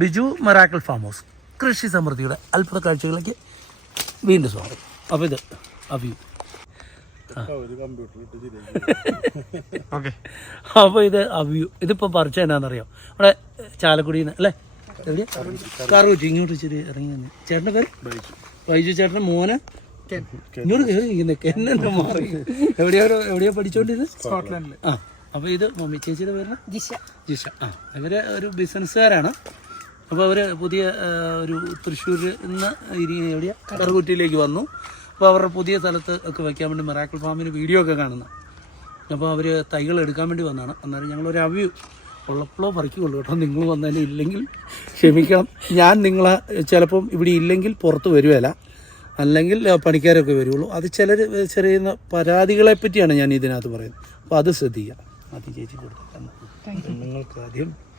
Biju മെറാക്കൽ farm house കൃഷി സമൃദ്ധിയുടെ അത്ഭുത കാഴ്ചകളിലേക്ക് വീണ്ടും സ്വാഗതം അപ്പോൾ ഇത് അഭി ഓക്കെ അപ്പോൾ ഇത് അഭിയു ഇതിപ്പോൾ പറിച്ചത് എന്നാണെന്നറിയാം നമ്മുടെ ചാലക്കുടിയിൽ നിന്ന് അല്ലേ കാറു വെച്ചു ഇങ്ങോട്ട് ചെറിയ ഇറങ്ങി വന്ന് ചേട്ടൻ്റെ പേര് വൈജു ചേട്ടൻ്റെ മോന് ഇങ്ങോട്ട് കയറി ഇരിക്കുന്നത് എന്നെ മാറി എവിടെയോ എവിടെയോ പഠിച്ചോണ്ടിരുന്നത് സ്കോട്ട്ലൻഡിൽ അപ്പോൾ ഇത് മമ്മി ചേച്ചിയുടെ പേരാണ് ജിഷ ജിഷ ആ ഇവർ ഒരു ബിസിനസ്സുകാരാണ് അപ്പോൾ അവര് പുതിയ ഒരു തൃശ്ശൂരിൽ നിന്ന് ഇരിക്കുന്ന എവിടെയാ കടറുകുറ്റിയിലേക്ക് വന്നു അപ്പോൾ അവരുടെ പുതിയ സ്ഥലത്ത് ഒക്കെ വയ്ക്കാൻ വേണ്ടി മെറാക്കിൾ ഫാമിന് വീഡിയോ ഒക്കെ കാണുന്നത് അപ്പോൾ അവര് തൈകൾ എടുക്കാൻ വേണ്ടി വന്നതാണ് അന്നേരം ഒരു അവ്യു ഉള്ളപ്പോഴോ പറിക്കുള്ളൂ കേട്ടോ നിങ്ങൾ വന്നതിന് ഇല്ലെങ്കിൽ ക്ഷമിക്കാം ഞാൻ നിങ്ങളെ ചിലപ്പം ഇവിടെ ഇല്ലെങ്കിൽ പുറത്ത് വരുവല്ല അല്ലെങ്കിൽ പണിക്കാരൊക്കെ വരുള്ളൂ അത് ചിലർ ചെറിയ പരാതികളെ പറ്റിയാണ് ഞാൻ ഇതിനകത്ത് പറയുന്നത് അപ്പോൾ അത് ശ്രദ്ധിക്കുക അത് ചേച്ചി കൊടുക്കുക നിങ്ങൾക്ക് ആദ്യം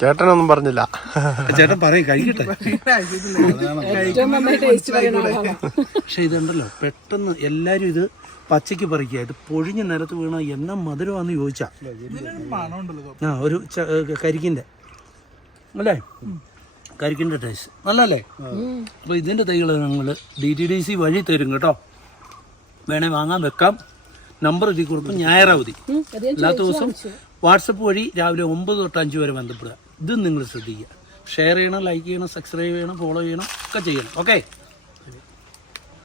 ചേട്ടനൊന്നും പറഞ്ഞില്ല ചേട്ടൻ പറയും കഴിക്കട്ടെ പക്ഷെ ഇതുണ്ടല്ലോ പെട്ടെന്ന് എല്ലാരും ഇത് പച്ചയ്ക്ക് പറിക്കുക ഇത് പൊഴിഞ്ഞ നിലത്ത് വീണ എന്നാ മധുരമാന്ന് ചോദിച്ചാ ആ ഒരു കരിക്കിന്റെ അല്ലേ കരിക്കിന്റെ ടേസ്റ്റ് നല്ലല്ലേ അപ്പൊ ഇതിന്റെ തൈകൾ ഞങ്ങൾ ഡി ടി ഡി സി വഴി തരും കേട്ടോ വേണേ വാങ്ങാൻ വെക്കാം നമ്പർ ഇതിൽ കൊടുക്കും ഞായറാവതി എല്ലാ ദിവസം വാട്സപ്പ് വഴി രാവിലെ ഒമ്പത് തൊട്ട് അഞ്ച് വരെ ബന്ധപ്പെടുക ഇതും നിങ്ങൾ ശ്രദ്ധിക്കുക ഷെയർ ചെയ്യണം ലൈക്ക് ചെയ്യണം സബ്സ്ക്രൈബ് ചെയ്യണം ഫോളോ ചെയ്യണം ഒക്കെ ചെയ്യണം ഓക്കെ